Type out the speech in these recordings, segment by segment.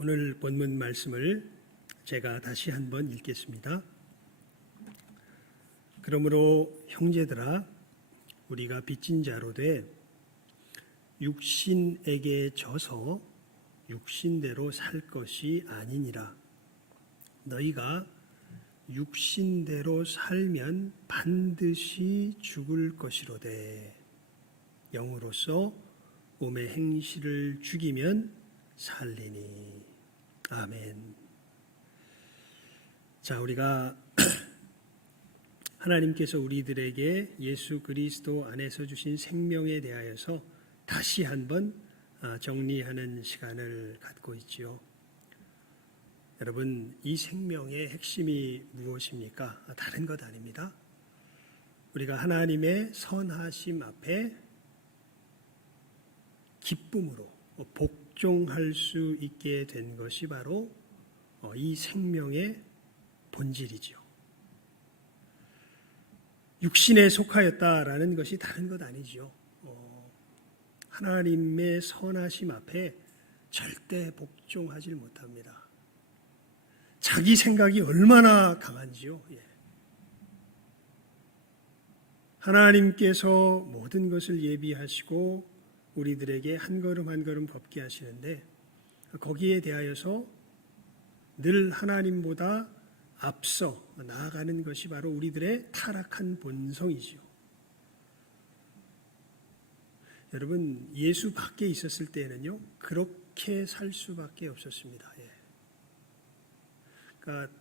오늘 본문 말씀을 제가 다시 한번 읽겠습니다. 그러므로 형제들아, 우리가 빚진 자로 돼 육신에게 져서 육신대로 살 것이 아니니라. 너희가 육신대로 살면 반드시 죽을 것이로되 영으로서 몸의 행실을 죽이면 살리니. 아멘. 자, 우리가 하나님께서 우리들에게 예수 그리스도 안에서 주신 생명에 대하여서 다시 한번 정리하는 시간을 갖고 있지요. 여러분, 이 생명의 핵심이 무엇입니까? 다른 것 아닙니다. 우리가 하나님의 선하심 앞에 기쁨으로 복종할 수 있게 된 것이 바로 이 생명의 본질이지요. 육신에 속하였다라는 것이 다른 것 아니지요. 하나님의 선하심 앞에 절대 복종하지 못합니다. 자기 생각이 얼마나 강한지요. 하나님께서 모든 것을 예비하시고 우리들에게 한 걸음 한 걸음 걷게 하시는데 거기에 대하여서 늘 하나님보다 앞서 나아가는 것이 바로 우리들의 타락한 본성이지요. 여러분, 예수 밖에 있었을 때는요, 그렇게 살 수밖에 없었습니다. 그러니까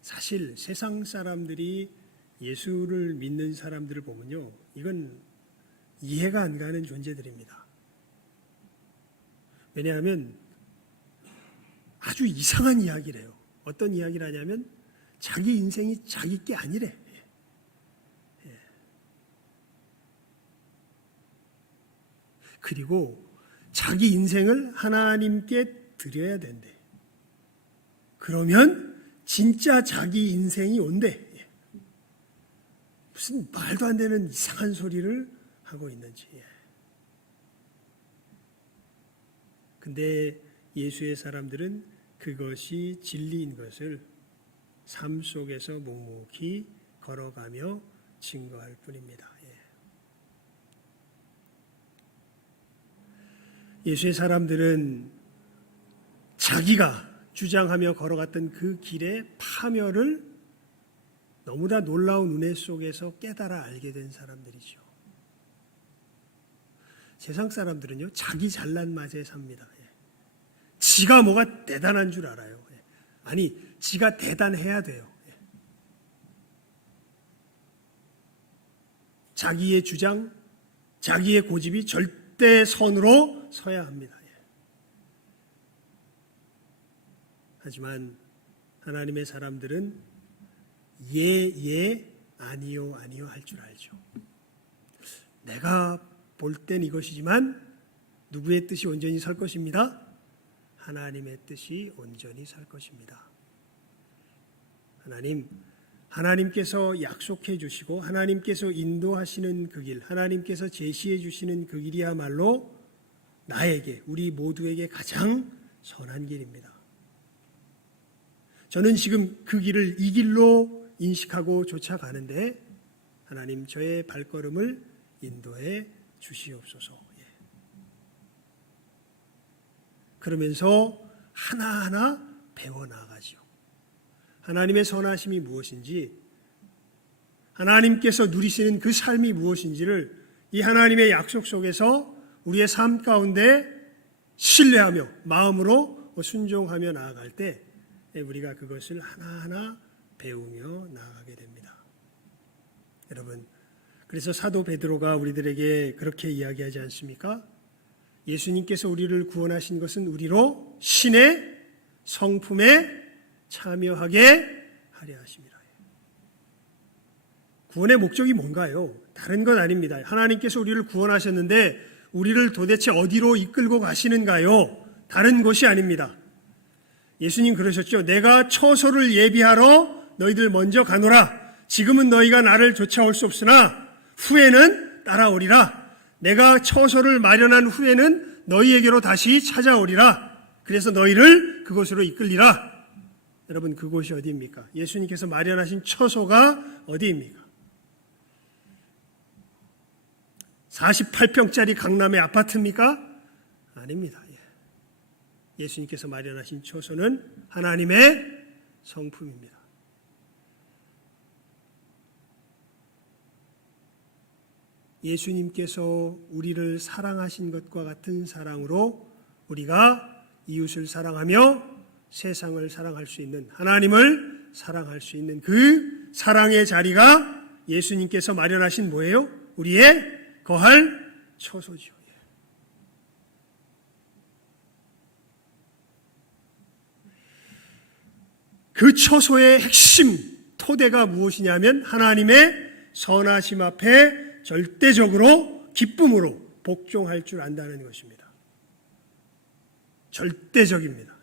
사실 세상 사람들이 예수를 믿는 사람들을 보면요, 이건 이해가 안 가는 존재들입니다. 왜냐하면 아주 이상한 이야기를 해요. 어떤 이야기를 하냐면 자기 인생이 자기 게 아니래. 그리고 자기 인생을 하나님께 드려야 된대. 그러면 진짜 자기 인생이 온대. 무슨 말도 안 되는 이상한 소리를 하고 있는지. 근데 예수의 사람들은 그것이 진리인 것을 삶 속에서 묵묵히 걸어가며 증거할 뿐입니다. 예수의 사람들은 자기가 주장하며 걸어갔던 그 길의 파멸을 너무나 놀라운 은혜 속에서 깨달아 알게 된 사람들이죠. 세상 사람들은요, 자기 잘난 맛에 삽니다. 지가 뭐가 대단한 줄 알아요. 아니, 지가 대단해야 돼요. 자기의 주장, 자기의 고집이 절대선으로 서야 합니다. 하지만 하나님의 사람들은 예, 아니요 할 줄 알죠. 내가 볼 땐 이것이지만 누구의 뜻이 온전히 설 것입니다? 하나님의 뜻이 온전히 설 것입니다. 하나님께서 약속해 주시고 하나님께서 인도하시는 그 길, 하나님께서 제시해 주시는 그 길이야말로 나에게, 우리 모두에게 가장 선한 길입니다. 저는 지금 그 길을 이 길로 인식하고 쫓아가는데 하나님, 저의 발걸음을 인도해 주시옵소서. 그러면서 하나하나 배워나가지요. 하나님의 선하심이 무엇인지, 하나님께서 누리시는 그 삶이 무엇인지를 이 하나님의 약속 속에서 우리의 삶 가운데 신뢰하며 마음으로 순종하며 나아갈 때 우리가 그것을 하나하나 배우며 나아가게 됩니다. 여러분, 그래서 사도 베드로가 우리들에게 그렇게 이야기하지 않습니까? 예수님께서 우리를 구원하신 것은 우리로 신의 성품에 참여하게 하려 하심이라. 구원의 목적이 뭔가요? 다른 건 아닙니다. 하나님께서 우리를 구원하셨는데 우리를 도대체 어디로 이끌고 가시는가요? 다른 것이 아닙니다. 예수님 그러셨죠. 내가 처소를 예비하러 너희들 먼저 가노라. 지금은 너희가 나를 쫓아올 수 없으나 후에는 따라오리라. 내가 처소를 마련한 후에는 너희에게로 다시 찾아오리라. 그래서 너희를 그곳으로 이끌리라. 여러분, 그곳이 어디입니까? 예수님께서 마련하신 처소가 어디입니까? 48평짜리 강남의 아파트입니까? 아닙니다. 예수님께서 마련하신 처소는 하나님의 성품입니다. 예수님께서 우리를 사랑하신 것과 같은 사랑으로 우리가 이웃을 사랑하며 세상을 사랑할 수 있는, 하나님을 사랑할 수 있는 그 사랑의 자리가 예수님께서 마련하신 뭐예요? 우리의 거할 처소죠. 그 처소의 핵심 토대가 무엇이냐면 하나님의 선하심 앞에 절대적으로 기쁨으로 복종할 줄 안다는 것입니다. 절대적입니다.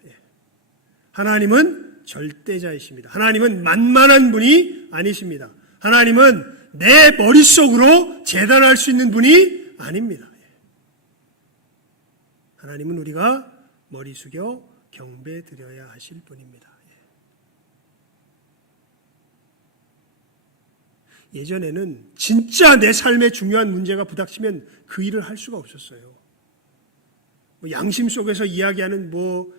하나님은 절대자이십니다. 하나님은 만만한 분이 아니십니다. 하나님은 내 머릿속으로 재단할 수 있는 분이 아닙니다. 하나님은 우리가 머리 숙여 경배 드려야 하실 분입니다. 예전에는 진짜 내 삶에 중요한 문제가 부닥치면 그 일을 할 수가 없었어요. 양심 속에서 이야기하는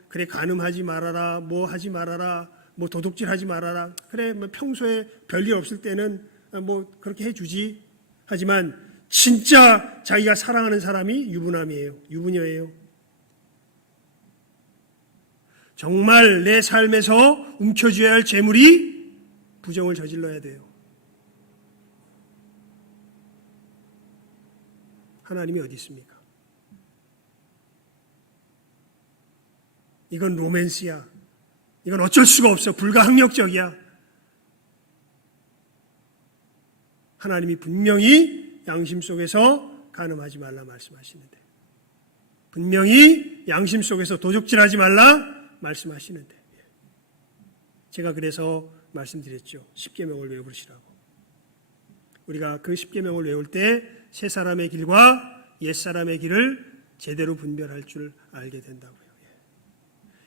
그래 간음하지 말아라, 하지 말아라, 도둑질하지 말아라. 그래 평소에 별일 없을 때는 그렇게 해주지. 하지만 진짜 자기가 사랑하는 사람이 유부남이에요. 유부녀예요. 정말 내 삶에서 움켜쥐어야 할 재물이 부정을 저질러야 돼요. 하나님이 어디 있습니까? 이건 로맨스야. 이건 어쩔 수가 없어. 불가항력적이야. 하나님이 분명히 양심 속에서 간음하지 말라 말씀하시는데, 분명히 양심 속에서 도둑질하지 말라 말씀하시는데, 제가 그래서 말씀드렸죠. 십계명을 외우시라고. 우리가 그 십계명을 외울 때 새 사람의 길과 옛 사람의 길을 제대로 분별할 줄 알게 된다고요.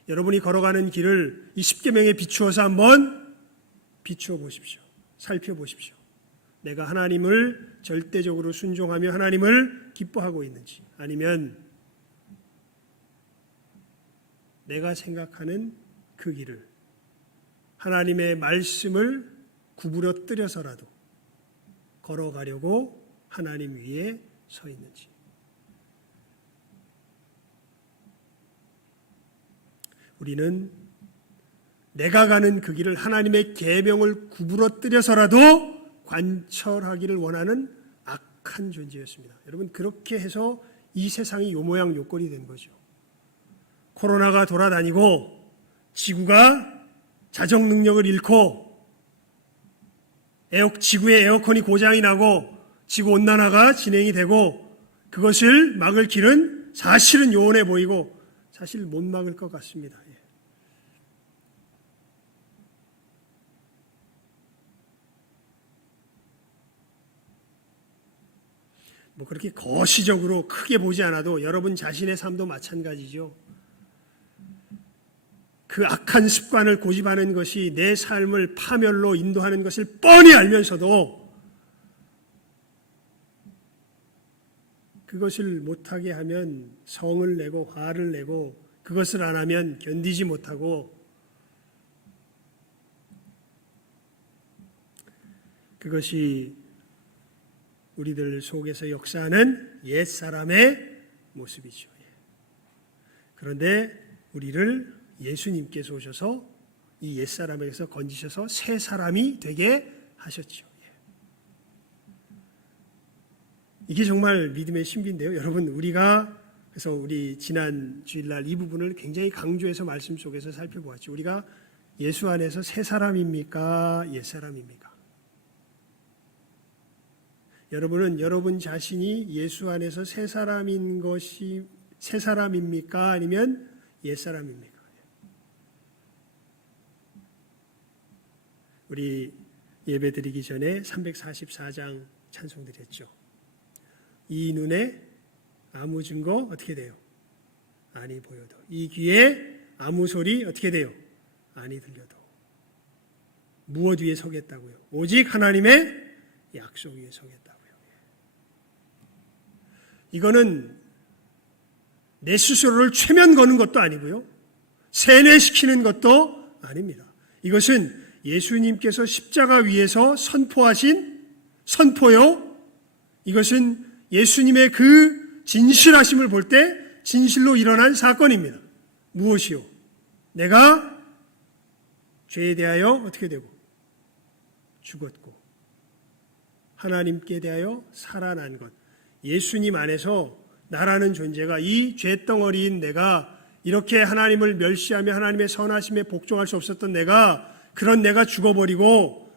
여러분이 걸어가는 길을 이 십계명에 비추어서 한번 비추어 보십시오. 살펴보십시오. 내가 하나님을 절대적으로 순종하며 하나님을 기뻐하고 있는지, 아니면 내가 생각하는 그 길을 하나님의 말씀을 구부러뜨려서라도 걸어가려고 하나님 위에 서 있는지. 우리는 내가 가는 그 길을 하나님의 계명을 구부러뜨려서라도 관철하기를 원하는 악한 존재였습니다. 여러분, 그렇게 해서 이 세상이 요 모양 요 꼴이 된 거죠. 코로나가 돌아다니고 지구가 자정 능력을 잃고 지구의 에어컨이 고장이 나고 지구온난화가 진행이 되고 그것을 막을 길은 사실은 요원해 보이고 사실 못 막을 것 같습니다. 그렇게 거시적으로 크게 보지 않아도 여러분 자신의 삶도 마찬가지죠. 그 악한 습관을 고집하는 것이 내 삶을 파멸로 인도하는 것을 뻔히 알면서도 그것을 못하게 하면 성을 내고 화를 내고 그것을 안 하면 견디지 못하고 그것이 우리들 속에서 역사하는 옛사람의 모습이죠. 그런데 우리를 예수님께서 오셔서 이 옛사람에게서 건지셔서 새 사람이 되게 하셨죠. 이게 정말 믿음의 신비인데요. 여러분, 그래서 우리 지난 주일날 이 부분을 굉장히 강조해서 말씀 속에서 살펴보았죠. 우리가 예수 안에서 새 사람입니까? 옛 사람입니까? 여러분은 여러분 자신이 예수 안에서 새 사람입니까? 아니면 옛 사람입니까? 우리 예배 드리기 전에 344장 찬송 드렸죠. 이 눈에 아무 증거 어떻게 돼요? 아니 보여도 이 귀에 아무 소리 어떻게 돼요? 아니 들려도. 무엇 위에 서겠다고요? 오직 하나님의 약속 위에 서겠다고요. 이거는 내 스스로를 최면 거는 것도 아니고요. 세뇌시키는 것도 아닙니다. 이것은 예수님께서 십자가 위에서 선포하신 선포요. 이것은 예수님의 그 진실하심을 볼 때 진실로 일어난 사건입니다. 무엇이요? 내가 죄에 대하여 어떻게 되고 죽었고 하나님께 대하여 살아난 것. 예수님 안에서 나라는 존재가 이 죄덩어리인 내가 이렇게 하나님을 멸시하며 하나님의 선하심에 복종할 수 없었던 내가 그런 내가 죽어버리고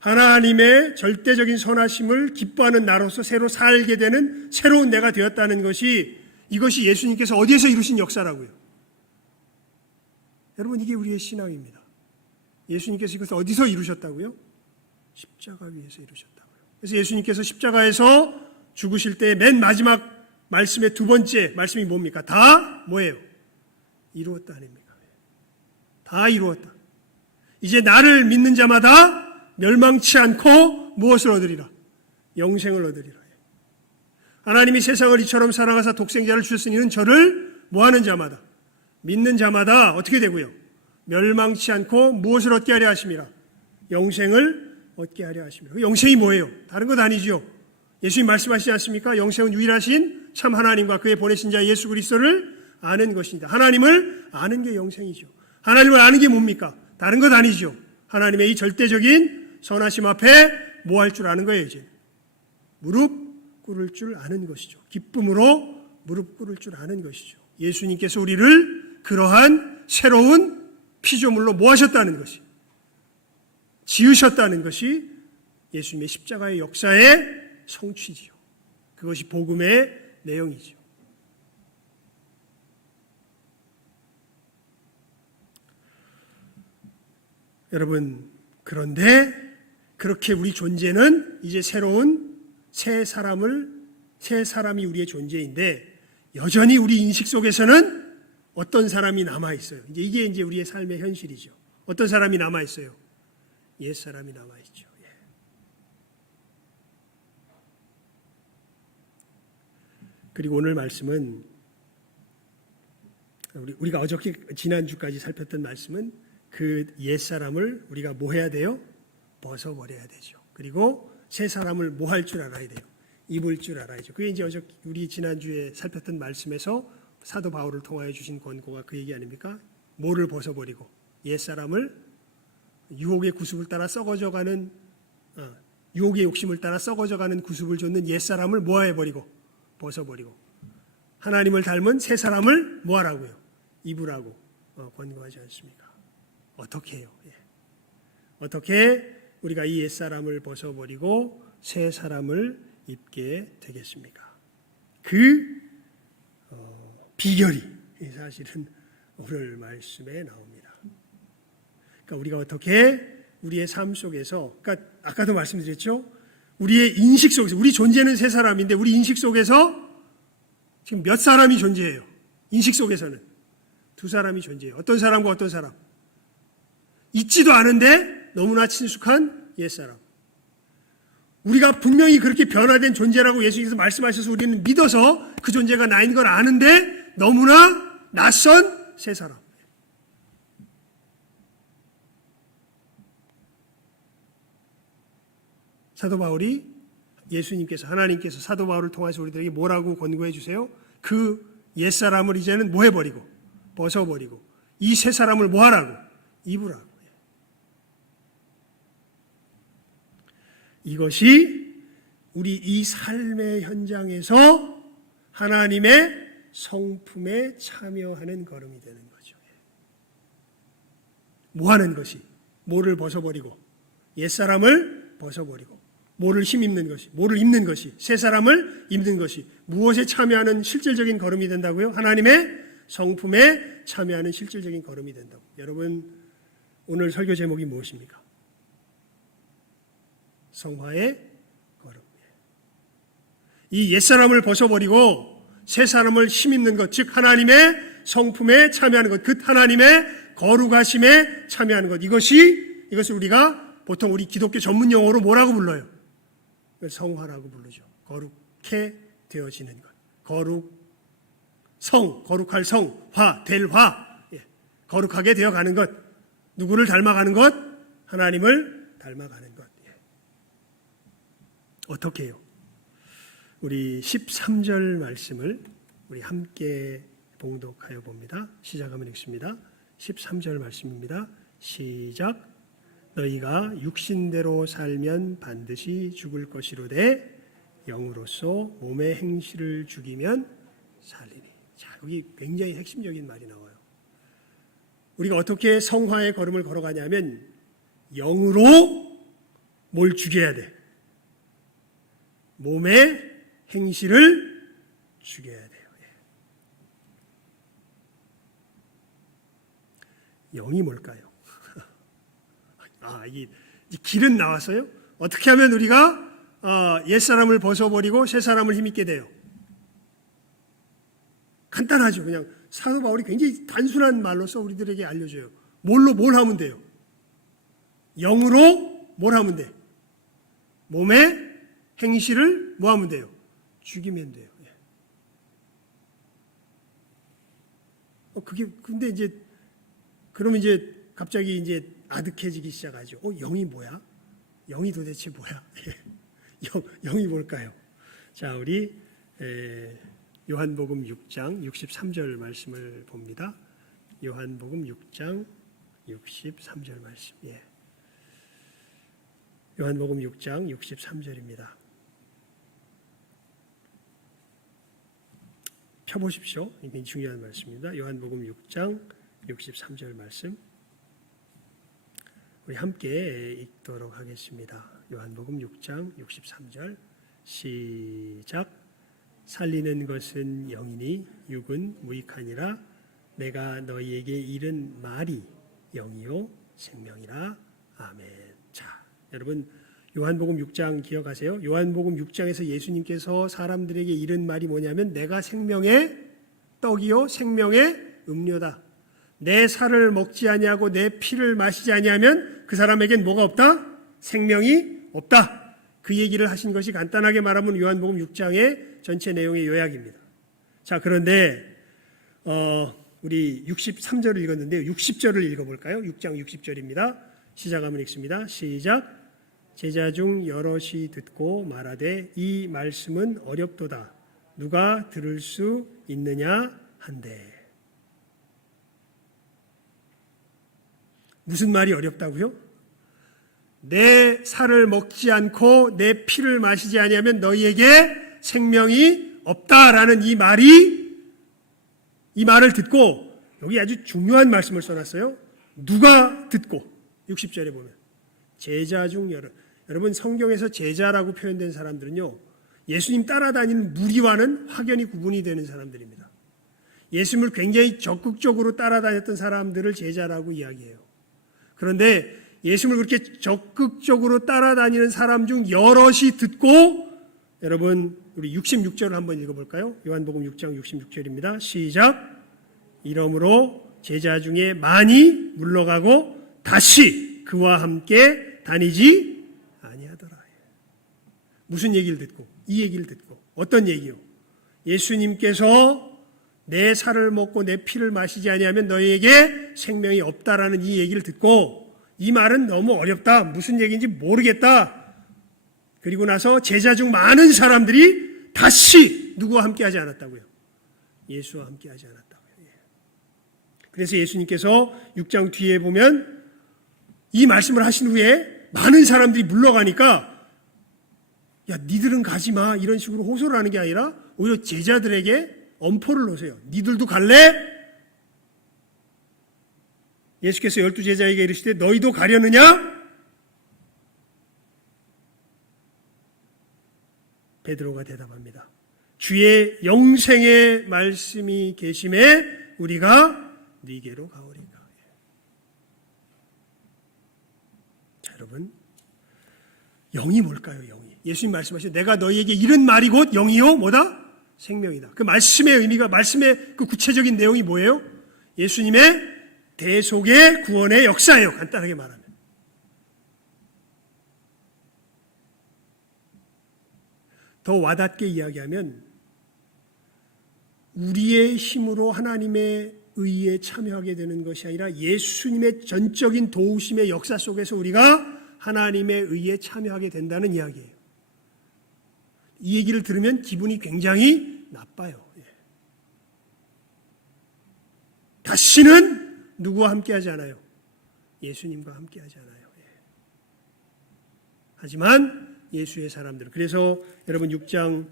하나님의 절대적인 선하심을 기뻐하는 나로서 새로 살게 되는 새로운 내가 되었다는 것이 이것이 예수님께서 어디에서 이루신 역사라고요. 여러분 이게 우리의 신앙입니다. 예수님께서 이것을 어디서 이루셨다고요? 십자가 위에서 이루셨다고요. 그래서 예수님께서 십자가에서 죽으실 때 맨 마지막 말씀의 두 번째 말씀이 뭡니까? 다 뭐예요? 이루었다 아닙니까? 다 이루었다. 이제 나를 믿는 자마다 멸망치 않고 무엇을 얻으리라? 영생을 얻으리라. 하나님이 세상을 이처럼 사랑하사 독생자를 주셨으니 이는 저를 뭐하는 자마다 믿는 자마다 어떻게 되고요? 멸망치 않고 무엇을 얻게 하려 하심이라? 영생을 얻게 하려 하심이라. 그 영생이 뭐예요? 다른 것 아니죠. 예수님 말씀하시지 않습니까? 영생은 유일하신 참 하나님과 그의 보내신 자 예수 그리스도를 아는 것입니다. 하나님을 아는 게 영생이죠. 하나님을 아는 게 뭡니까? 다른 것 아니죠. 하나님의 이 절대적인 선하심 앞에 뭐 할 줄 아는 거예요. 이제 무릎 꿇을 줄 아는 것이죠. 기쁨으로 무릎 꿇을 줄 아는 것이죠. 예수님께서 우리를 그러한 새로운 피조물로 뭐 하셨다는 것이 지으셨다는 것이 예수님의 십자가의 역사의 성취지요. 그것이 복음의 내용이죠. 여러분, 그런데 그렇게 우리 존재는 이제 새로운 새 사람이 우리의 존재인데 여전히 우리 인식 속에서는 어떤 사람이 남아 있어요. 이게 이제 우리의 삶의 현실이죠. 어떤 사람이 남아 있어요? 옛 사람이 남아 있죠. 그리고 오늘 말씀은 우리가 어저께 지난주까지 살폈던 말씀은 그 옛사람을 우리가 뭐 해야 돼요? 벗어버려야 되죠. 그리고 새 사람을 뭐 할 줄 알아야 돼요? 입을 줄 알아야죠. 그게 이제 어저께 우리 지난주에 살폈던 말씀에서 사도 바울을 통하여 주신 권고가 그 얘기 아닙니까? 뭐를 벗어버리고 옛사람을 유혹의 구습을 따라 썩어져가는 유혹의 욕심을 따라 썩어져가는 구습을 줬는 옛사람을 뭐 해버리고 벗어버리고 하나님을 닮은 새 사람을 뭐 하라고요? 입으라고 권고하지 않습니까? 어떻게 해요? 어떻게 우리가 이 옛사람을 벗어버리고 새 사람을 입게 되겠습니까? 그 비결이 사실은 오늘 말씀에 나옵니다. 그러니까 우리가 어떻게 우리의 삶 속에서 그러니까 아까도 말씀드렸죠? 우리의 인식 속에서 우리 존재는 새 사람인데 우리 인식 속에서 지금 몇 사람이 존재해요? 인식 속에서는 두 사람이 존재해요. 어떤 사람과 어떤 사람? 있지도 않은데 너무나 친숙한 옛사람. 우리가 분명히 그렇게 변화된 존재라고 예수님께서 말씀하셔서 우리는 믿어서 그 존재가 나인 걸 아는데 너무나 낯선 새 사람. 사도 바울이 예수님께서 하나님께서 사도 바울을 통해서 우리들에게 뭐라고 권고해 주세요? 그 옛사람을 이제는 뭐 해버리고 벗어버리고 이 새 사람을 뭐 하라고? 입으라고. 이것이 우리 이 삶의 현장에서 하나님의 성품에 참여하는 걸음이 되는 거죠. 뭐 하는 것이? 뭐를 벗어버리고 옛사람을 벗어버리고 뭐를 힘입는 것이, 뭐를 입는 것이, 새 사람을 입는 것이 무엇에 참여하는 실질적인 걸음이 된다고요? 하나님의 성품에 참여하는 실질적인 걸음이 된다고. 여러분, 오늘 설교 제목이 무엇입니까? 성화의 걸음. 이 옛사람을 벗어버리고 새 사람을 힘입는 것, 즉 하나님의 성품에 참여하는 것, 그 하나님의 거룩하심에 참여하는 것, 이것을 우리가 보통 우리 기독교 전문 용어로 뭐라고 불러요? 성화라고 부르죠. 거룩해 되어지는 것. 거룩할 성, 될 화. 거룩하게 되어가는 것. 누구를 닮아가는 것? 하나님을 닮아가는 것. 어떻게 해요? 우리 13절 말씀을 우리 함께 봉독하여 봅니다. 시작하면 읽습니다. 13절 말씀입니다. 시작. 너희가 육신대로 살면 반드시 죽을 것이로되 영으로서 몸의 행실을 죽이면 살리니. 자, 여기 굉장히 핵심적인 말이 나와요. 우리가 어떻게 성화의 걸음을 걸어가냐면 영으로 뭘 죽여야 돼? 몸의 행실을 죽여야 돼요. 영이 뭘까요? 이 길은 나왔어요? 어떻게 하면 우리가 옛사람을 벗어버리고 새사람을 힘입게 돼요? 간단하죠. 그냥 사도 바울이 굉장히 단순한 말로써 우리들에게 알려줘요. 뭘 하면 돼요? 영으로 뭘 하면 돼? 몸의 행실을 뭐 하면 돼요? 죽이면 돼요. 근데 그러면 갑자기 아득해지기 시작하죠. 영이 뭐야? 영이 도대체 뭐야? 영이 뭘까요? 자, 우리 요한복음 6장 63절 말씀을 봅니다. 요한복음 6장 63절 말씀. 요한복음 6장 63절입니다. 펴보십시오. 굉장히 중요한 말씀입니다. 요한복음 6장 63절 말씀. 우리 함께 읽도록 하겠습니다. 요한복음 6장 63절 시작. 살리는 것은 영이니 육은 무익하니라. 내가 너희에게 이른 말이 영이요 생명이라. 아멘. 자, 여러분 요한복음 6장 기억하세요? 요한복음 6장에서 예수님께서 사람들에게 이른 말이 뭐냐면 내가 생명의 떡이요 생명의 음료다. 내 살을 먹지 아니하고 내 피를 마시지 아니하면 그 사람에겐 뭐가 없다? 생명이 없다. 그 얘기를 하신 것이 간단하게 말하면 요한복음 6장의 전체 내용의 요약입니다. 자, 그런데 우리 63절을 읽었는데요. 60절을 읽어볼까요? 6장 60절입니다. 시작하면 읽습니다. 시작. 제자 중 여럿이 듣고 말하되 이 말씀은 어렵도다. 누가 들을 수 있느냐 한데. 무슨 말이 어렵다고요? 내 살을 먹지 않고 내 피를 마시지 아니하면 너희에게 생명이 없다라는 이 말을 듣고 여기 아주 중요한 말씀을 써놨어요. 누가 듣고 60절에 보면 제자 중 여러분 성경에서 제자라고 표현된 사람들은요 예수님 따라다니는 무리와는 확연히 구분이 되는 사람들입니다. 예수님을 굉장히 적극적으로 따라다녔던 사람들을 제자라고 이야기해요. 그런데 예수님을 그렇게 적극적으로 따라다니는 사람 중 여럿이 듣고 여러분 우리 66절을 한번 읽어볼까요? 요한복음 6장 66절입니다. 시작. 이러므로 제자 중에 많이 물러가고 다시 그와 함께 다니지 아니하더라. 무슨 얘기를 듣고? 이 얘기를 듣고. 어떤 얘기요? 예수님께서 내 살을 먹고 내 피를 마시지 아니하면 너희에게 생명이 없다라는 이 얘기를 듣고 이 말은 너무 어렵다. 무슨 얘기인지 모르겠다. 그리고 나서 제자 중 많은 사람들이 다시 누구와 함께 하지 않았다고요? 예수와 함께 하지 않았다고요. 그래서 예수님께서 6장 뒤에 보면 이 말씀을 하신 후에 많은 사람들이 물러가니까 야, 니들은 가지 마. 이런 식으로 호소를 하는 게 아니라 오히려 제자들에게 엄포를 놓으세요. 니들도 갈래? 예수께서 12제자에게 이르시되 너희도 가려느냐? 베드로가 대답합니다. 주의 영생의 말씀이 계심에 우리가 네게로 가오리까. 자, 여러분 영이 뭘까요? 영이. 예수님 말씀하신 내가 너희에게 이른 말이 곧 영이요 뭐다? 생명이다. 그 말씀의 의미가, 말씀의 그 구체적인 내용이 뭐예요? 예수님의 대속의 구원의 역사예요. 간단하게 말하면. 더 와닿게 이야기하면 우리의 힘으로 하나님의 의에 참여하게 되는 것이 아니라 예수님의 전적인 도우심의 역사 속에서 우리가 하나님의 의에 참여하게 된다는 이야기예요. 이 얘기를 들으면 기분이 굉장히 나빠요. 다시는 누구와 함께하지 않아요? 예수님과 함께하지 않아요. 하지만 예수의 사람들, 그래서 여러분 6장,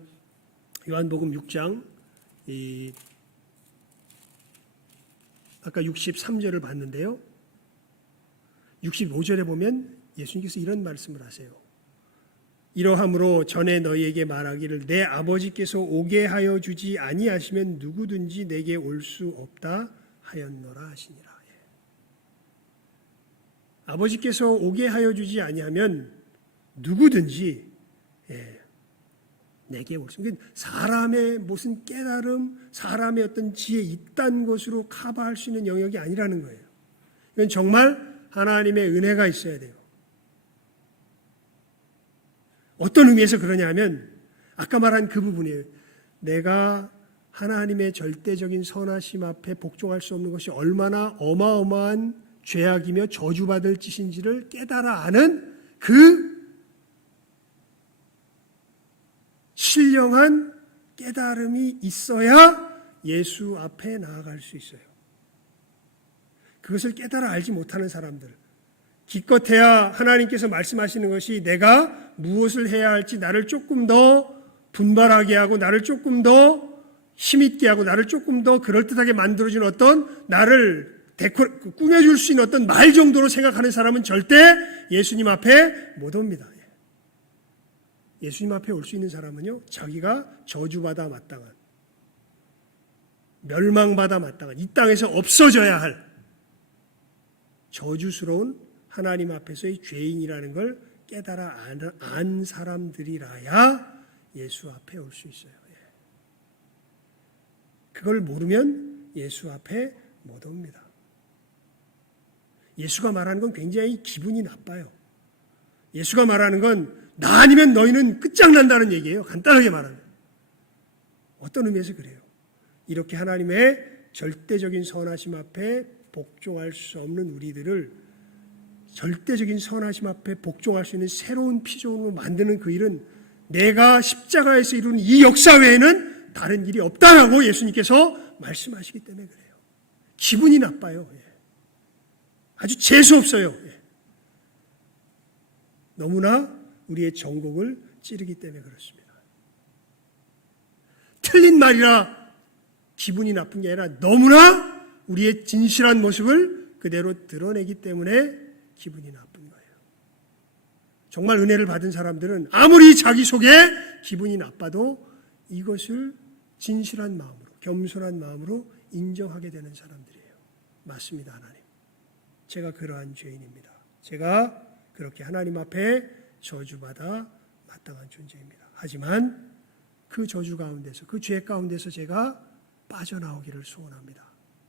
요한복음 6장, 아까 63절을 봤는데요. 65절에 보면 예수님께서 이런 말씀을 하세요. 이러함으로 전에 너희에게 말하기를 내 아버지께서 오게 하여 주지 아니하시면 누구든지 내게 올 수 없다 하였노라 하시니라. 아버지께서 오게 하여 주지 아니하면 누구든지 내게 올 수 없다. 사람의 무슨 깨달음, 사람의 어떤 지혜 이딴 것으로 커버할 수 있는 영역이 아니라는 거예요. 이건 정말 하나님의 은혜가 있어야 돼요. 어떤 의미에서 그러냐 하면 아까 말한 그 부분이에요. 내가 하나님의 절대적인 선하심 앞에 복종할 수 없는 것이 얼마나 어마어마한 죄악이며 저주받을 짓인지를 깨달아 아는 그 신령한 깨달음이 있어야 예수 앞에 나아갈 수 있어요. 그것을 깨달아 알지 못하는 사람들, 기껏해야 하나님께서 말씀하시는 것이 내가 무엇을 해야 할지 나를 조금 더 분발하게 하고 나를 조금 더 힘있게 하고 나를 조금 더 그럴듯하게 만들어준 어떤 나를 꾸며줄 수 있는 어떤 말 정도로 생각하는 사람은 절대 예수님 앞에 못 옵니다. 예수님 앞에 올 수 있는 사람은요, 자기가 저주받아 마땅한, 멸망받아 마땅한, 이 땅에서 없어져야 할 저주스러운 하나님 앞에서의 죄인이라는 걸 깨달아 안 사람들이라야 예수 앞에 올 수 있어요. 그걸 모르면 예수 앞에 못 옵니다. 예수가 말하는 건 굉장히 기분이 나빠요. 예수가 말하는 건 나 아니면 너희는 끝장난다는 얘기예요. 간단하게 말하면. 어떤 의미에서 그래요? 이렇게 하나님의 절대적인 선하심 앞에 복종할 수 없는 우리들을 절대적인 선하심 앞에 복종할 수 있는 새로운 피조물로 만드는 그 일은 내가 십자가에서 이루는 이 역사 외에는 다른 일이 없다라고 예수님께서 말씀하시기 때문에 그래요. 기분이 나빠요. 아주 재수없어요. 너무나 우리의 정곡을 찌르기 때문에 그렇습니다. 틀린 말이라 기분이 나쁜 게 아니라 너무나 우리의 진실한 모습을 그대로 드러내기 때문에 기분이 나쁜 거예요. 정말 은혜를 받은 사람들은 아무리 자기 속에 기분이 나빠도 이것을 진실한 마음으로, 겸손한 마음으로 인정하게 되는 사람들이에요. 맞습니다, 하나님. 제가 그러한 죄인입니다. 제가 그렇게 하나님 앞에 저주받아 마땅한 존재입니다. 하지만 그 저주 가운데서, 그 죄 가운데서 제가 빠져나오기를 소원합니다.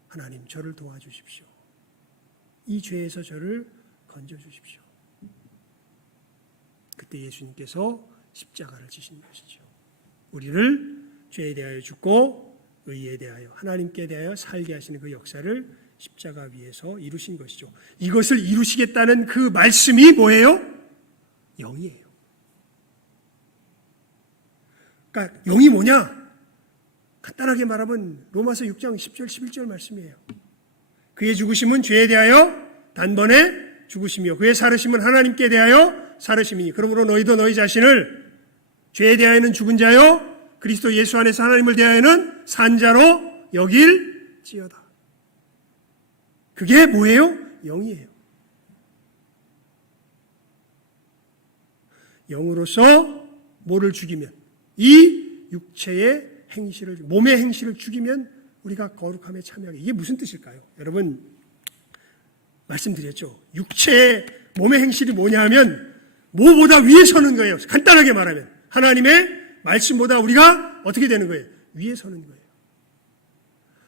하나님, 저를 도와주십시오. 이 죄에서 저를 건져주십시오. 그때 예수님께서 십자가를 지신 것이죠. 우리를 죄에 대하여 죽고 의에 대하여 하나님께 대하여 살게 하시는 그 역사를 십자가 위에서 이루신 것이죠. 이것을 이루시겠다는 그 말씀이 뭐예요? 영이에요. 그러니까 영이 뭐냐? 간단하게 말하면 로마서 6장 10절 11절 말씀이에요. 그의 죽으심은 죄에 대하여 단번에 죽으심이요 그의 살으심은 하나님께 대하여 살으심이니 그러므로 너희도 너희 자신을 죄에 대하여는 죽은 자요 그리스도 예수 안에서 하나님을 대하여는 산 자로 여길지어다. 그게 뭐예요? 영이에요. 영으로서 뭐를 죽이면, 이 육체의 행실을, 몸의 행실을 죽이면 우리가 거룩함에 참여하게. 이게 무슨 뜻일까요? 여러분, 말씀드렸죠. 육체의 몸의 행실이 뭐냐 하면 뭐보다 위에 서는 거예요. 간단하게 말하면 하나님의 말씀보다 우리가 어떻게 되는 거예요? 위에 서는 거예요.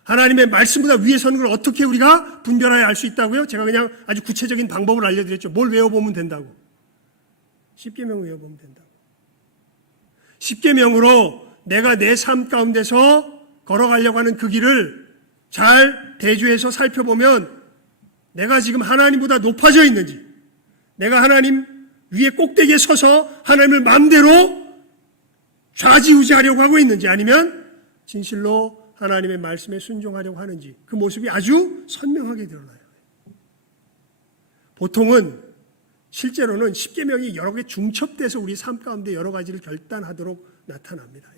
하나님의 말씀보다 위에 서는 걸 어떻게 우리가 분별하여 알 수 있다고요? 제가 그냥 아주 구체적인 방법을 알려드렸죠. 뭘 외워보면 된다고. 십계명 외워보면 된다고. 십계명으로 내가 내 삶 가운데서 걸어가려고 하는 그 길을 잘 대조해서 살펴보면 내가 지금 하나님보다 높아져 있는지, 내가 하나님 위에 꼭대기에 서서 하나님을 마음대로 좌지우지하려고 하고 있는지, 아니면 진실로 하나님의 말씀에 순종하려고 하는지, 그 모습이 아주 선명하게 드러나요. 보통은 실제로는 십계명이 여러 개 중첩돼서 우리 삶 가운데 여러 가지를 결단하도록 나타납니다.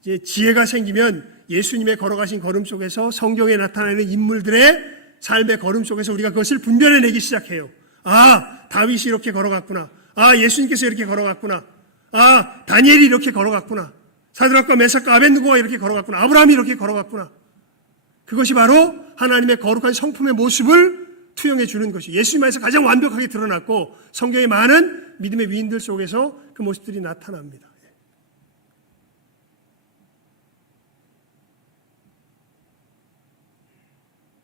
이제 지혜가 생기면 예수님의 걸어가신 걸음 속에서 성경에 나타나는 인물들의 삶의 걸음 속에서 우리가 그것을 분별해내기 시작해요. 아, 다윗이 이렇게 걸어갔구나. 아, 예수님께서 이렇게 걸어갔구나. 아, 다니엘이 이렇게 걸어갔구나. 사드락과 메삭과 아벳느고가 이렇게 걸어갔구나. 아브라함이 이렇게 걸어갔구나. 그것이 바로 하나님의 거룩한 성품의 모습을 투영해 주는 것이 예수님 안에서 가장 완벽하게 드러났고, 성경의 많은 믿음의 위인들 속에서 그 모습들이 나타납니다.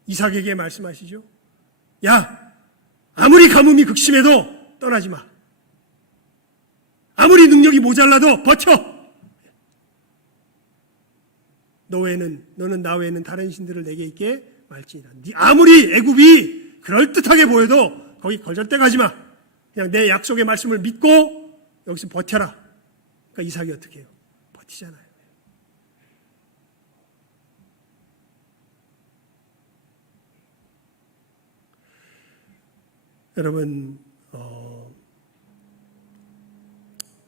이삭에게 말씀하시죠. 야, 아무리 가뭄이 극심해도 떠나지 마. 아무리 능력이 모자라도 버텨. 너는 나 외에는 다른 신들을 내게 있게 말지니라. 아무리 애굽이 그럴듯하게 보여도 거기 절대 가지 마. 그냥 내 약속의 말씀을 믿고 여기서 버텨라. 그러니까 이삭이 어떻게 해요? 버티잖아요. 여러분,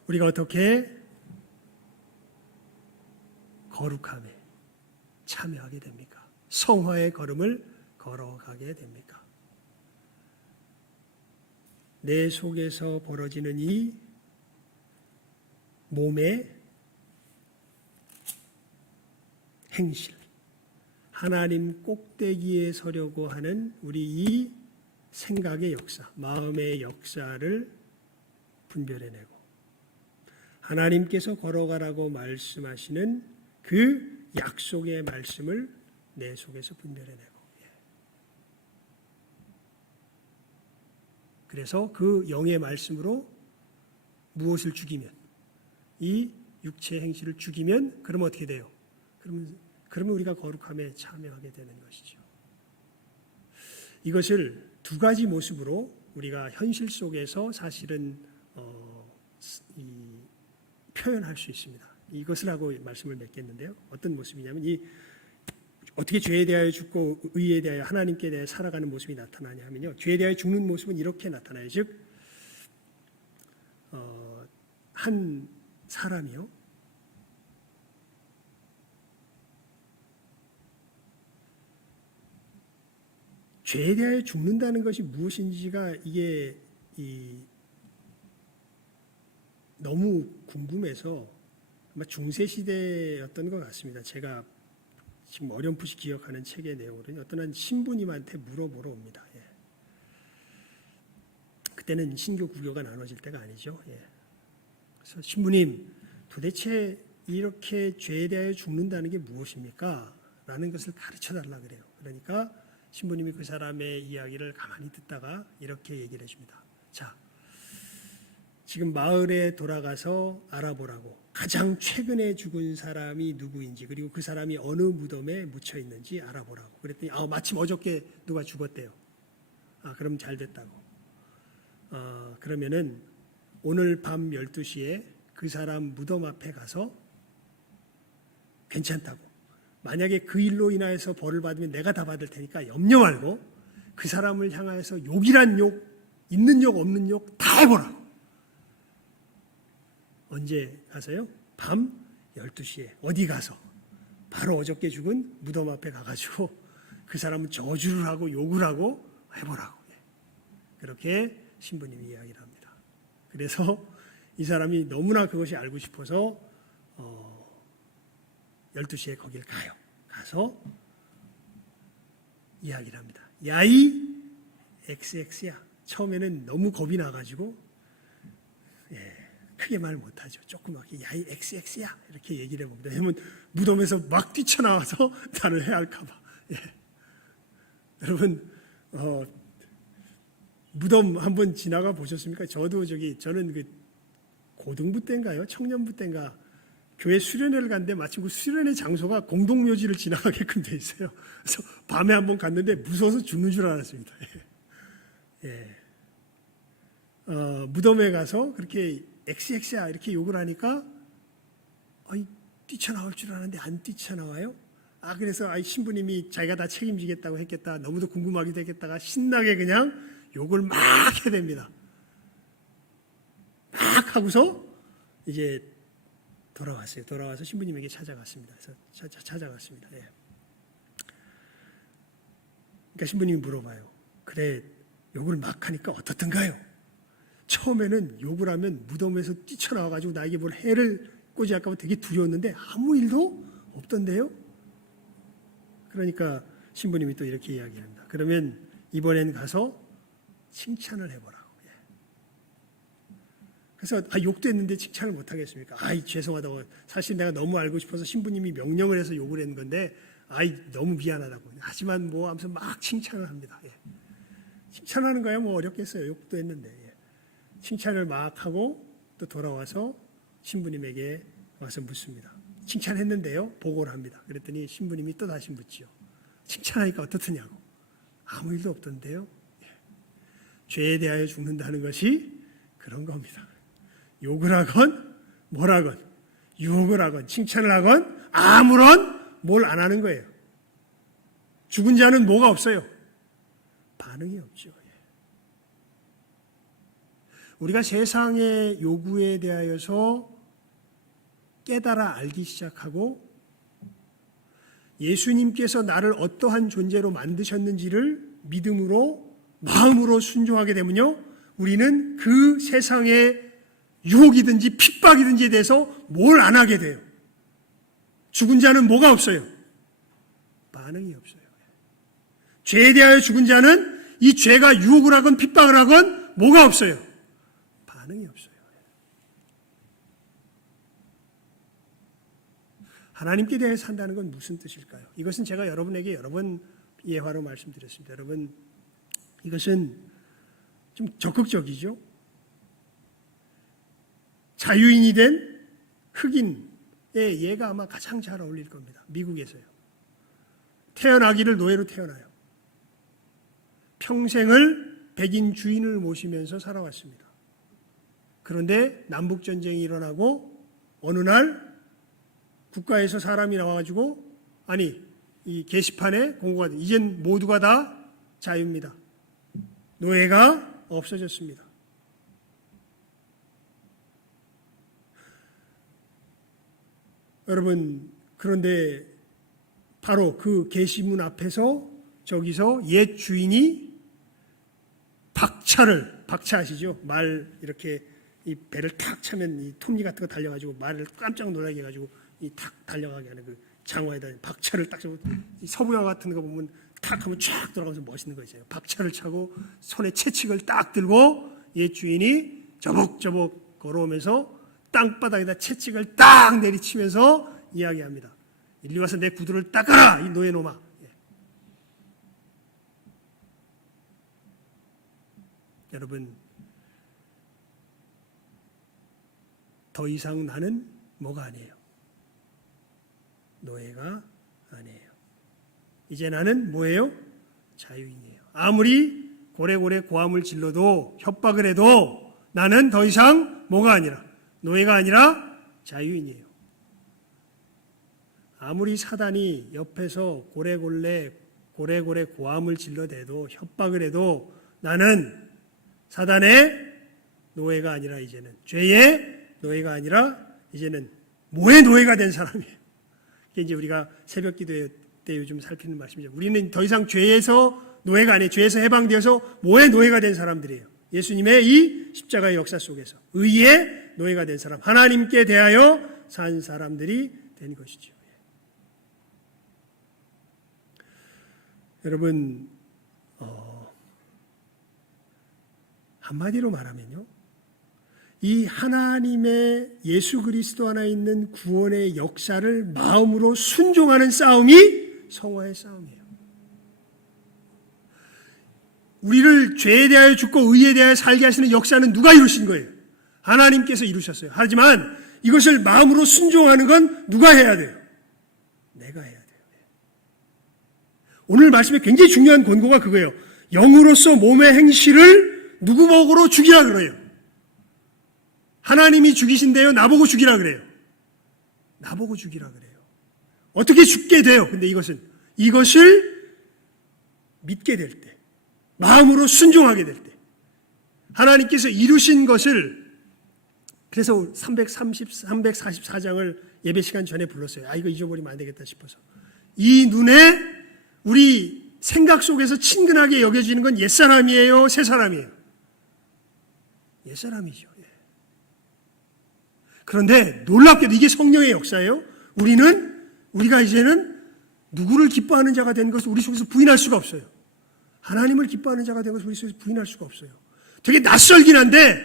우리가 어떻게 거룩함에 참여하게 됩니까? 성화의 걸음을 걸어가게 됩니까? 내 속에서 벌어지는 이 몸의 행실, 하나님 꼭대기에 서려고 하는 우리 이 생각의 역사, 마음의 역사를 분별해내고, 하나님께서 걸어가라고 말씀하시는 그 약속의 말씀을 내 속에서 분별해내고, 그래서 그 영의 말씀으로 무엇을 죽이면, 이 육체의 행실을 죽이면, 그러면 어떻게 돼요? 그러면 우리가 거룩함에 참여하게 되는 것이죠. 이것을 두 가지 모습으로 우리가 현실 속에서 사실은 표현할 수 있습니다. 이것을 하고 말씀을 맺겠는데요. 어떤 모습이냐면, 어떻게 죄에 대하여 죽고 의에 대하여 하나님께 대하여 살아가는 모습이 나타나냐 하면요, 죄에 대하여 죽는 모습은 이렇게 나타나요. 즉, 한 사람이요, 죄에 대하여 죽는다는 것이 무엇인지가 이게 너무 궁금해서 아마 중세시대였던 것 같습니다. 제가 지금 어렴풋이 기억하는 책의 내용으로는 어떤 한 신부님한테 물어보러 옵니다. 그때는 신교 구교가 나눠질 때가 아니죠. 그래서 신부님, 도대체 이렇게 죄에 대하여 죽는다는 게 무엇입니까? 라는 것을 가르쳐 달라 그래요. 그러니까 신부님이 그 사람의 이야기를 가만히 듣다가 이렇게 얘기를 해줍니다. 자, 지금 마을에 돌아가서 알아보라고, 가장 최근에 죽은 사람이 누구인지, 그리고 그 사람이 어느 무덤에 묻혀 있는지 알아보라고. 그랬더니 마침 어저께 누가 죽었대요. 그럼 잘 됐다고. 그러면은 오늘 밤 12시에 그 사람 무덤 앞에 가서 괜찮다고, 만약에 그 일로 인하여서 벌을 받으면 내가 다 받을 테니까 염려 말고 그 사람을 향하여서 욕이란 욕, 있는 욕 없는 욕 다 해보라고. 언제 가서요? 밤 12시에 어디 가서 바로 어저께 죽은 무덤 앞에 가가지고 그 사람은 저주를 하고 욕을 하고 해보라고. 그렇게 신부님이 이야기를 합니다. 그래서 이 사람이 너무나 그것이 알고 싶어서 12시에 거길 가요. 가서 이야기를 합니다. 야이 XX야. 처음에는 너무 겁이 나가지고 크게 말 못하죠. 조그맣게 야이 XX야 이렇게 얘기를 해봅니다. 왜냐면 무덤에서 막 뛰쳐나와서 나를 해할까봐. 예. 여러분 무덤 한번 지나가 보셨습니까? 저는 그 고등부 때인가요? 청년부 때인가 교회 수련회를 갔는데 마침 그 수련회 장소가 공동묘지를 지나가게끔 돼 있어요. 그래서 밤에 한번 갔는데 무서워서 죽는 줄 알았습니다. 예. 무덤에 가서 그렇게 XX야 이렇게 욕을 하니까 뛰쳐나올 줄 아는데 안 뛰쳐나와요? 그래서 신부님이 자기가 다 책임지겠다고 했겠다. 너무도 궁금하게 됐겠다가 신나게 그냥 욕을 막 해댑니다. 막 하고서 이제 돌아왔어요. 돌아와서 신부님에게 찾아갔습니다. 그래서 찾아갔습니다. 예. 그러니까 신부님이 물어봐요. 그래, 욕을 막 하니까 어떻던가요? 처음에는 욕을 하면 무덤에서 뛰쳐나와가지고 나에게 뭘 해를 꽂을까 봐 되게 두려웠는데 아무 일도 없던데요? 그러니까 신부님이 또 이렇게 이야기합니다. 그러면 이번엔 가서 칭찬을 해보라고. 예. 그래서 욕도 했는데 칭찬을 못하겠습니까? 죄송하다고. 사실 내가 너무 알고 싶어서 신부님이 명령을 해서 욕을 했는 건데 너무 미안하다고. 하지만 하면서 막 칭찬을 합니다. 예. 칭찬하는 거야 어렵겠어요. 욕도 했는데. 예. 칭찬을 막 하고 또 돌아와서 신부님에게 와서 묻습니다. 칭찬했는데요. 보고를 합니다. 그랬더니 신부님이 또 다시 묻지요. 칭찬하니까 어떻더냐고. 아무 일도 없던데요. 예. 죄에 대하여 죽는다는 것이 그런 겁니다. 욕을 하건 뭐라건 유혹을 하건 칭찬을 하건 아무런 뭘 안 하는 거예요. 죽은 자는 뭐가 없어요? 반응이 없죠. 예. 우리가 세상의 요구에 대하여서 깨달아 알기 시작하고 예수님께서 나를 어떠한 존재로 만드셨는지를 믿음으로 마음으로 순종하게 되면요, 우리는 그 세상의 유혹이든지 핍박이든지에 대해서 뭘 안 하게 돼요. 죽은 자는 뭐가 없어요? 반응이 없어요. 죄에 대하여 죽은 자는 이 죄가 유혹을 하건 핍박을 하건 뭐가 없어요? 반응이 없어요. 하나님께 대해 산다는 건 무슨 뜻일까요? 이것은 제가 여러분에게 여러 번 예화로 말씀드렸습니다. 여러분, 이것은 좀 적극적이죠. 자유인이 된 흑인의 예가 아마 가장 잘 어울릴 겁니다. 미국에서요. 태어나기를 노예로 태어나요. 평생을 백인 주인을 모시면서 살아왔습니다. 그런데 남북전쟁이 일어나고 어느 날 국가에서 사람이 나와가지고 이 게시판에 공고가 돼. 이젠 모두가 다 자유입니다. 노예가 없어졌습니다. 여러분, 그런데 바로 그 게시문 앞에서 저기서 옛 주인이 박차 아시죠? 말 이렇게 이 배를 탁 차면 이 톱니 같은 거 달려가지고 말을 깜짝 놀라게 해가지고 이 탁 달려가게 하는 그 장화에다 박차를 딱 차고, 이 서부 영화 같은 거 보면 탁 하면 쫙 돌아가면서 멋있는 거 있어요. 박차를 차고 손에 채찍을 딱 들고 옛 주인이 저벅저벅 걸어오면서 땅바닥에다 채찍을 딱 내리치면서 이야기합니다. 일리 와서 내 구두를 닦아라, 이 노예놈아. 예. 여러분, 더 이상 나는 뭐가 아니에요? 노예가 아니에요. 이제 나는 뭐예요? 자유인이에요. 아무리 고래고래 고함을 질러도 협박을 해도 나는 더 이상 뭐가 아니라, 노예가 아니라 자유인이에요. 아무리 사단이 옆에서 고래고래 고함을 질러대도 협박을 해도 나는 사단의 노예가 아니라 이제는 죄의 노예가 아니라 이제는 뭐의 노예가 된 사람이에요. 이게 이제 우리가 새벽 기도 때 요즘 살피는 말씀이죠. 우리는 더 이상 죄에서 노예가 아니에요. 죄에서 해방되어서 뭐의 노예가 된 사람들이에요. 예수님의 이 십자가의 역사 속에서 의의 노예가 된 사람, 하나님께 대하여 산 사람들이 된 것이죠. 여러분, 한마디로 말하면요, 이 하나님의 예수 그리스도 안에 있는 구원의 역사를 마음으로 순종하는 싸움이 성화의 싸움이에요. 우리를 죄에 대하여 죽고 의에 대하여 살게 하시는 역사는 누가 이루신 거예요? 하나님께서 이루셨어요. 하지만 이것을 마음으로 순종하는 건 누가 해야 돼요? 내가 해야 돼요. 오늘 말씀에 굉장히 중요한 권고가 그거예요. 영으로서 몸의 행실을 누구 보고 죽이라 그래요? 하나님이 죽이신대요? 나보고 죽이라 그래요? 나보고 죽이라 그래요. 어떻게 죽게 돼요? 근데 이것을 믿게 될 때, 마음으로 순종하게 될 때, 하나님께서 이루신 것을, 그래서 344장을 예배 시간 전에 불렀어요. 이거 잊어버리면 안 되겠다 싶어서. 이 눈에 우리 생각 속에서 친근하게 여겨지는 건 옛사람이에요? 새사람이에요? 옛사람이죠. 그런데 놀랍게도 이게 성령의 역사예요. 우리가 이제는 누구를 기뻐하는 자가 된 것을 우리 속에서 부인할 수가 없어요. 하나님을 기뻐하는 자가 된 것을 우리 속에서 부인할 수가 없어요. 되게 낯설긴 한데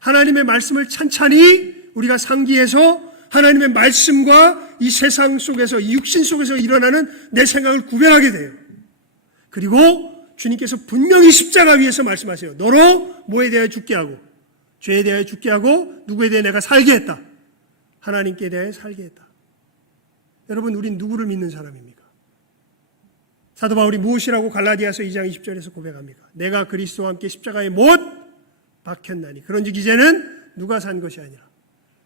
하나님의 말씀을 찬찬히 우리가 상기해서 하나님의 말씀과 이 세상 속에서, 이 육신 속에서 일어나는 내 생각을 구별하게 돼요. 그리고 주님께서 분명히 십자가 위에서 말씀하세요. 너로 뭐에 대하여 죽게 하고, 죄에 대하여 죽게 하고, 누구에 대해 내가 살게 했다. 하나님께 대하여 살게 했다. 여러분, 우린 누구를 믿는 사람입니까? 사도 바울이 무엇이라고 갈라디아서 2장 20절에서 고백합니까? 내가 그리스도와 함께 십자가에 못 박혔나니. 그런즉 이제는 누가 산 것이 아니라,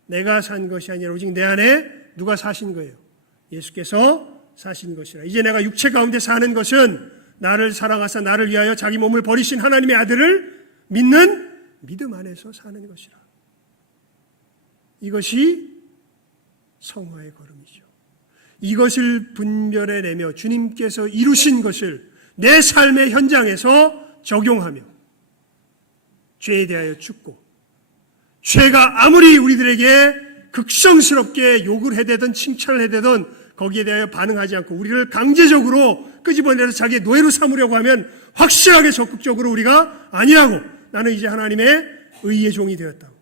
내가 산 것이 아니라 오직 내 안에 누가 사신 거예요? 예수께서 사신 것이라. 이제 내가 육체 가운데 사는 것은 나를 사랑하사 나를 위하여 자기 몸을 버리신 하나님의 아들을 믿는 믿음 안에서 사는 것이라. 이것이 성화의 걸음이죠. 이것을 분별해내며 주님께서 이루신 것을 내 삶의 현장에서 적용하며 죄에 대하여 죽고, 죄가 아무리 우리들에게 극성스럽게 욕을 해대든 칭찬을 해대든 거기에 대하여 반응하지 않고 우리를 강제적으로 끄집어내서 자기의 노예로 삼으려고 하면 확실하게 적극적으로 우리가 아니라고, 나는 이제 하나님의 의의 종이 되었다고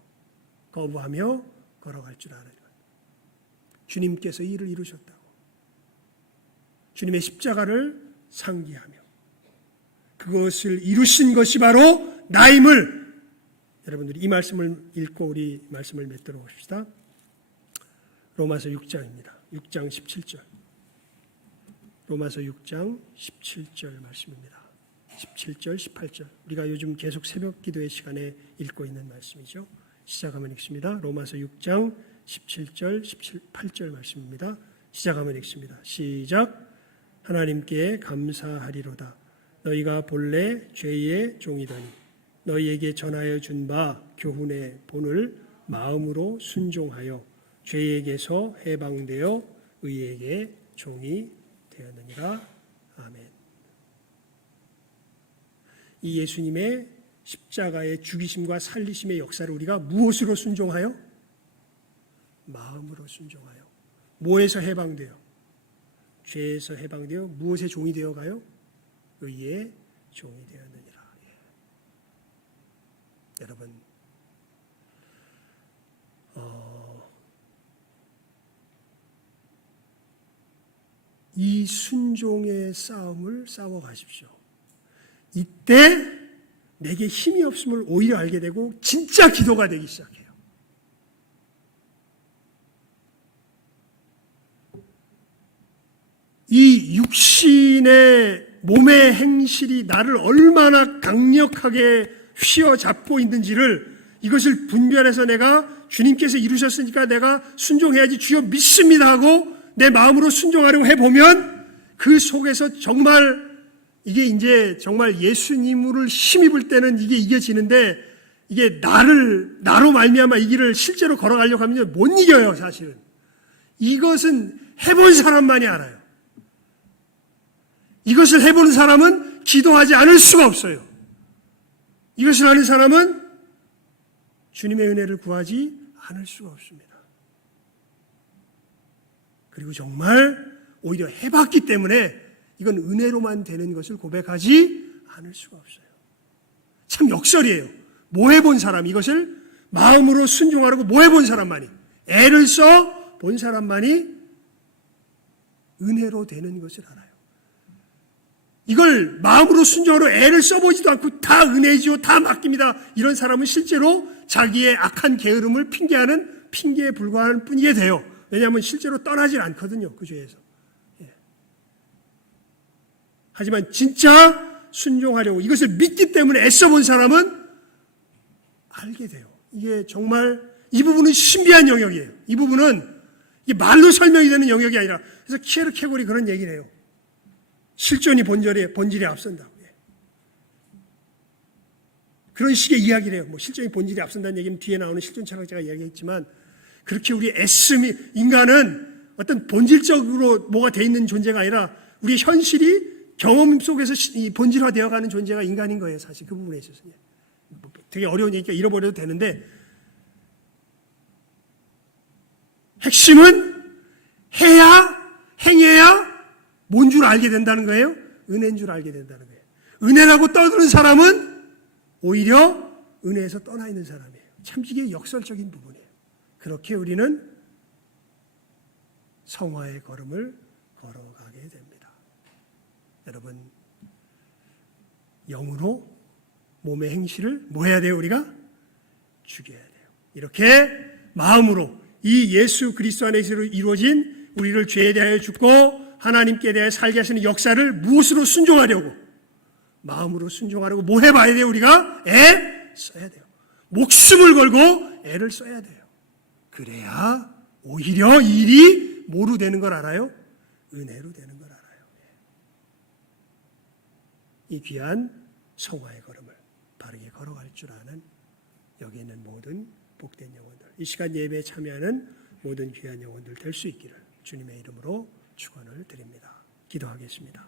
거부하며 걸어갈 줄 알아요. 주님께서 이를 이루셨다고, 주님의 십자가를 상기하며 그것을 이루신 것이 바로 나임을, 여러분들이 이 말씀을 읽고 우리 말씀을 맺도록 합시다. 로마서 6장입니다. 6장 17절. 로마서 6장 17절 말씀입니다. 17절, 18절. 우리가 요즘 계속 새벽 기도의 시간에 읽고 있는 말씀이죠. 시작하면 읽습니다. 로마서 6장 17절, 18절 말씀입니다. 시작하면 읽습니다. 시작. 하나님께 감사하리로다. 너희가 본래 죄의 종이더니 너희에게 전하여 준 바 교훈의 본을 마음으로 순종하여 죄에게서 해방되어 의에게 종이 되었느니라. 아멘. 이 예수님의 십자가의 죽이심과 살리심의 역사를 우리가 무엇으로 순종하여? 마음으로 순종하여. 뭐에서 해방되어? 죄에서 해방되어 무엇의 종이 되어가요? 의의 종이 되었느니라. 여러분, 이 순종의 싸움을 싸워가십시오. 이때 내게 힘이 없음을 오히려 알게 되고 진짜 기도가 되기 시작해요. 이 육신의 몸의 행실이 나를 얼마나 강력하게 휘어잡고 있는지를, 이것을 분별해서 내가 주님께서 이루셨으니까 내가 순종해야지, 주여 믿습니다 하고 내 마음으로 순종하려고 해보면 그 속에서 정말 이게 이제 정말 예수님을 힘입을 때는 이게 이겨지는데, 이게 나로 말미암아 이 길을 실제로 걸어가려고 하면 못 이겨요. 사실은 이것은 해본 사람만이 알아요. 이것을 해보는 사람은 기도하지 않을 수가 없어요. 이것을 아는 사람은 주님의 은혜를 구하지 않을 수가 없습니다. 그리고 정말 오히려 해봤기 때문에 이건 은혜로만 되는 것을 고백하지 않을 수가 없어요. 참 역설이에요. 뭐 해본 사람, 이것을 마음으로 순종하라고 뭐 해본 사람만이, 애를 써 본 사람만이 은혜로 되는 것을 알아요. 이걸 마음으로 순종하러 애를 써보지도 않고 다 은혜지요, 다 맡깁니다. 이런 사람은 실제로 자기의 악한 게으름을 핑계하는 핑계에 불과할 뿐이게 돼요. 왜냐하면 실제로 떠나질 않거든요, 그 죄에서. 예. 하지만 진짜 순종하려고 이것을 믿기 때문에 애써본 사람은 알게 돼요. 이게 정말 이 부분은 신비한 영역이에요. 이 부분은 이게 말로 설명이 되는 영역이 아니라, 그래서 키에르케고리 그런 얘기를 해요. 실존이 본질에 앞선다고. 그런 식의 이야기를 해요. 뭐 실존이 본질에 앞선다는 얘기는 뒤에 나오는 실존 철학자가 이야기했지만, 그렇게 우리 애씀이, 인간은 어떤 본질적으로 뭐가 돼 있는 존재가 아니라 우리 현실이 경험 속에서 본질화되어 가는 존재가 인간인 거예요. 사실 그 부분에 있어서. 되게 어려운 얘기니까 잃어버려도 되는데, 핵심은 행해야 뭔 줄 알게 된다는 거예요? 은혜인 줄 알게 된다는 거예요. 은혜라고 떠드는 사람은 오히려 은혜에서 떠나 있는 사람이에요. 참 이게 역설적인 부분이에요. 그렇게 우리는 성화의 걸음을 걸어가게 됩니다. 여러분, 영으로 몸의 행실을 뭐 해야 돼요? 우리가 죽여야 돼요. 이렇게 마음으로 이 예수 그리스도 안에서 이루어진 우리를 죄에 대하여 죽고 하나님께 대하여 살게 하시는 역사를 무엇으로 순종하려고? 마음으로 순종하려고 뭐 해봐야 돼요? 우리가 애 써야 돼요. 목숨을 걸고 애를 써야 돼요. 그래야 오히려 일이 뭐로 되는 걸 알아요? 은혜로 되는 걸 알아요. 이 귀한 성화의 걸음을 바르게 걸어갈 줄 아는 여기 있는 모든 복된 영혼들, 이 시간 예배에 참여하는 모든 귀한 영혼들 될 수 있기를 주님의 이름으로 축원을 드립니다. 기도하겠습니다.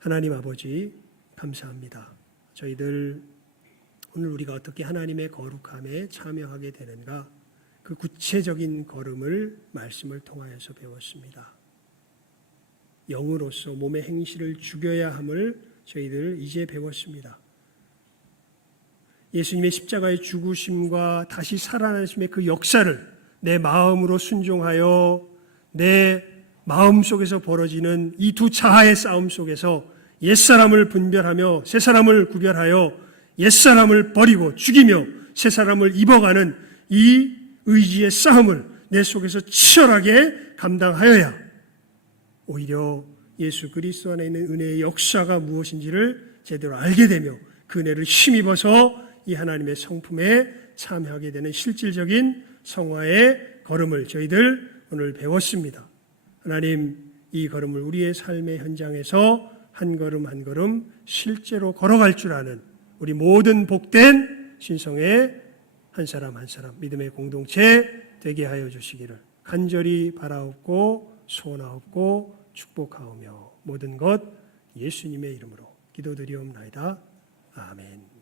하나님 아버지, 감사합니다. 저희들 오늘 우리가 어떻게 하나님의 거룩함에 참여하게 되는가, 그 구체적인 걸음을 말씀을 통하여서 배웠습니다. 영으로서 몸의 행실을 죽여야 함을 저희들 이제 배웠습니다. 예수님의 십자가의 죽으심과 다시 살아나심의 그 역사를 내 마음으로 순종하여 내 마음 속에서 벌어지는 이 두 자아의 싸움 속에서 옛사람을 분별하며 새사람을 구별하여 옛사람을 버리고 죽이며 새사람을 입어가는 이 의지의 싸움을 내 속에서 치열하게 감당하여야 오히려 예수 그리스도 안에 있는 은혜의 역사가 무엇인지를 제대로 알게 되며 그 은혜를 힘입어서 이 하나님의 성품에 참여하게 되는 실질적인 성화의 걸음을 저희들 오늘 배웠습니다. 하나님, 이 걸음을 우리의 삶의 현장에서 한 걸음 한 걸음 실제로 걸어갈 줄 아는 우리 모든 복된 신성의 한 사람 한 사람 믿음의 공동체 되게 하여 주시기를 간절히 바라옵고 소원하옵고 축복하오며 모든 것 예수님의 이름으로 기도드리옵나이다. 아멘.